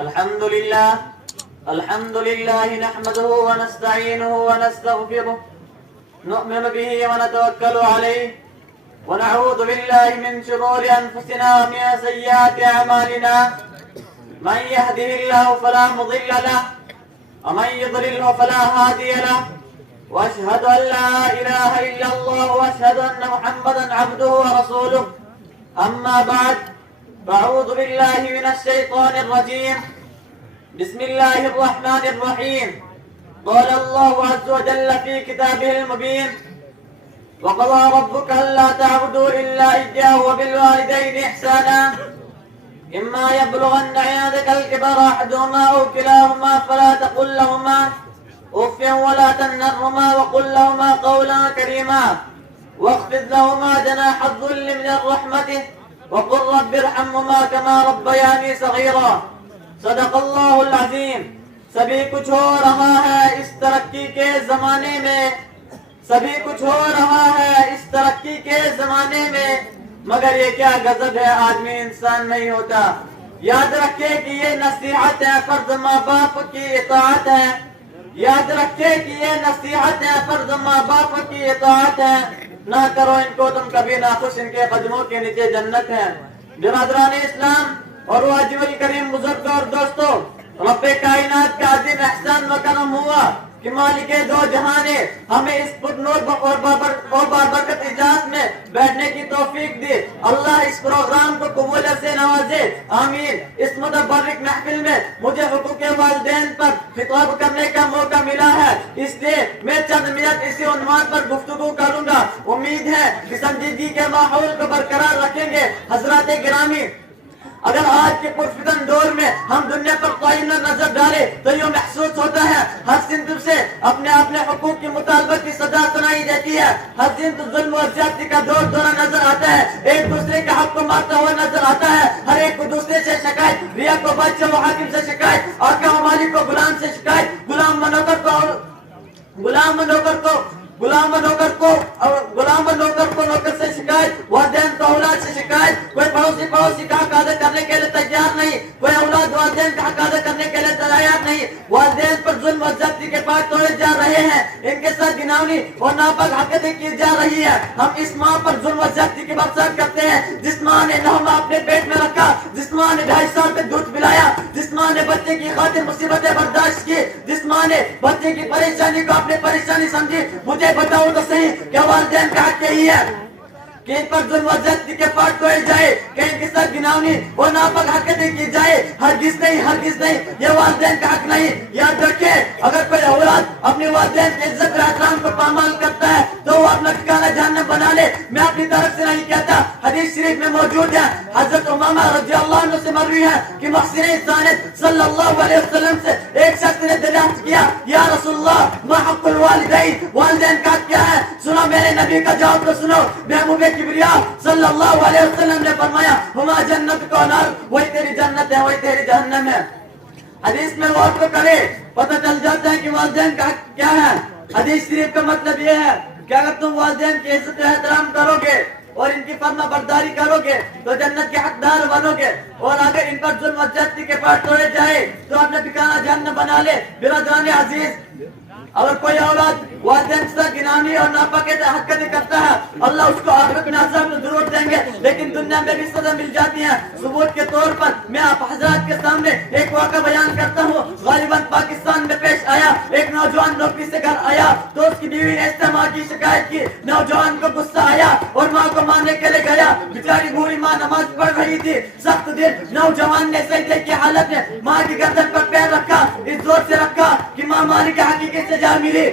الحمد لله نحمده ونستعينه ونستغفره نؤمن به ونتوكل عليه ونعوذ بالله من شرور أنفسنا ومن سيئات أعمالنا من يهده الله فلا مضل له ومن يضلله فلا هادي له وأشهد أن لا إله إلا الله وأشهد أن محمدا عبده ورسوله أما بعد فأعوذ بالله من الشيطان الرجيم بسم الله الرحمن الرحيم قال الله عز وجل في كتابه المبين وقضى ربك ألا تعبدوا إلا إياه وبالوالدين إحسانا إما يبلغن عندك الكبر أحدهما أو كلاهما فلا تقل لهما أف ولا تنهرهما وقل لهما قولا كريما واخفض لهما جناح الذل من الرحمة وقل رب ارحمهما كما ربياني صغيرا صدق اللہ العظیم. سبھی کچھ ہو رہا ہے اس ترقی کے زمانے میں، سبھی کچھ ہو رہا ہے اس ترقی کے زمانے میں، مگر یہ کیا غضب ہے آدمی انسان نہیں ہوتا. یاد رکھے کہ یہ نصیحت ہے، فرض ماں باپ کی اطاعت ہے. یاد رکھے کہ یہ نصیحت ہے، فرض ماں باپ کی اطاعت ہے. نہ کرو ان کو تم کبھی ناخوش، ان کے قدموں کے نیچے جنت ہے. برادران اسلام اور واجب الکریم بزرگ اور دوستو، رب کائنات کا عظیم احسان و کرم ہوا کہ مالک دو جہاں نے ہمیں اس پرنور اور بابرکت اجازت میں بیٹھنے کی توفیق دی. اللہ اس پروگرام کو قبولیت سے نوازے، آمین. اس متبرک محفل میں مجھے حقوق والدین پر خطاب کرنے کا موقع ملا ہے، اس لیے میں چند منٹ اسی عنوان پر گفتگو کروں گا. امید ہے کہ سنجیدگی کے ماحول کو برقرار رکھیں گے. حضرات گرامی، اگر آج کے پرفتن دور میں ہم دنیا پر قائم نظر ڈالیں تو یہ محسوس ہوتا ہے ہر صنف سے اپنے حقوق کی مطالبہ کی صدا سنائی دیتی ہے. ہر صنف ظلم و زیادتی کا دورہ نظر آتا ہے، ایک دوسرے کے حق کو مارتا ہوا نظر آتا ہے. ہر ایک کو دوسرے سے شکایت، ریا کو بادشاہ و حاکم سے شکایت، آقا و مالک کو غلام سے شکایت، غلام و نوکر کو نوکر سے شکایت، والدین کو اولاد سے شکایت. کوئی پڑوسی کا حق ادا کرنے کے لیے تیار نہیں، کوئی اولاد والدین کا حق ادا کرنے کے لیے تیار نہیں. والدین پر ظلم و زیادتی کے پاک توڑے جا رہے ہیں، ان کے ساتھ گناونی اور ناپاک حرکتیں کی جا رہی ہے. ہم اس ماں پر ظلم و زیادتی کی برسات کرتے ہیں جس ماں نے نہما اپنے پیٹ میں رکھا، جس ماں نے 2.5 سال تک دودھ پلایا، جس ماں نے بچے کی خاطر مصیبتیں برداشت کی، جس ماں نے بچے کی پریشانی کو اپنی پریشانی سمجھی. مجھے بتاؤ تو صحیح کہ والدین کا حق یہی ہے کہ ان پر ظلم و زیادتی کے پاٹ توڑے جائے، کہ ان کے ساتھ گناونی اور ناپاک حرکتیں کی جائے. ہرگز نہیں، یہ والدین کا حق نہیں. یاد رکھیں، اگر کوئی اولاد اپنے والدین کی عزت اور احترام کو پامال کرتا ہے تو وہ اپنا ٹھکانہ جہنم بنا لے. میں اپنی طرف سے نہیں کہتا، حدیث شریف میں موجود ہے. حضرت امامہ رضی اللہ عنہ سے مروی ہے کہ محسن سانت صلی اللہ علیہ وسلم سے ایک شخص نے دریافت کیا، یا رسول اللہ ما حق الوالدین، والدین کا حق کیا ہے؟ سنو میرے نبی کا جواب تو سنو. محبوب کبریا صلی اللہ علیہ وسلم نے فرمایا، ہما جنت کو نار، وہی تیری جنت ہے، وہی تیری جہنم ہے. حدیث میں غور تو کرے، پتہ چل جاتا ہے کہ والدین کا حق کیا ہے. حدیث شریف کا مطلب یہ ہے کہ اگر تم والدین کی عزت و احترام کرو گے اور ان کی فرما برداری کرو گے تو جنت کے حقدار بنو گے، اور اگر ان پر ظلم و زیادتی کے پاٹ توڑے جائے تو اپنا ٹھکانہ جہنم بنا لے. برادران عزیز، اگر کوئی اولاد والدین سے گناہی اور ناپاک حرکتیں کرتا ہے، اللہ اس کو آخرت میں عذاب تو ضرور دیں گے، لیکن دنیا میں بھی سزا مل جاتی ہے. ثبوت کے طور پر میں آپ حضرات کے سامنے ایک واقعہ بیان کرتا ہوں. غالباً پاکستان میں پیش آیا. ایک نوجوان نوکری سے گھر آیا تو اس کی بیوی نے اس سے ماں کی شکایت کی. نوجوان کو غصہ آیا اور ماں کو مارنے کے لیے گیا. بیچاری بوڑھی ماں نماز پڑھ رہی تھی. سخت دل نوجوان نے سجدے کی حالت میں ماں کی گردن پر پیر رکھا، اس زور سے رکھا کہ ماں مالک حقیقی سے جا ملی.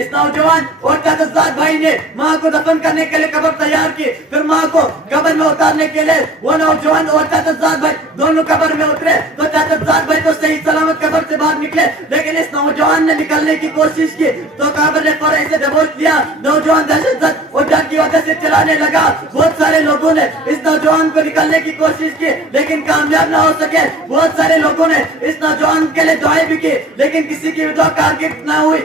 اس نوجوان اور تعداد بھائی نے ماں کو دفن کرنے کے لیے قبر تیار کی. پھر ماں کو قبر میں اتارنے کے لیے وہ نوجوان اور تعداد بھائی دونوں قبر میں اترے تو تعداد بھائی تو صحیح سلامت قبر سے باہر نکلے، لیکن اس نوجوان نے نکلنے کی کوشش کی تو قبر نے فرع سے دبوچ دیا. نوجوان دہشت زد اور ڈر کی وجہ سے چلانے لگا. بہت سارے لوگوں نے اس نوجوان کو نکلنے کی کوشش کی لیکن کامیاب نہ ہو سکے. بہت سارے لوگوں نے اس نوجوان کے لیے دعائیں بھی کی لیکن کسی کی دعا کارگر نہ ہوئی.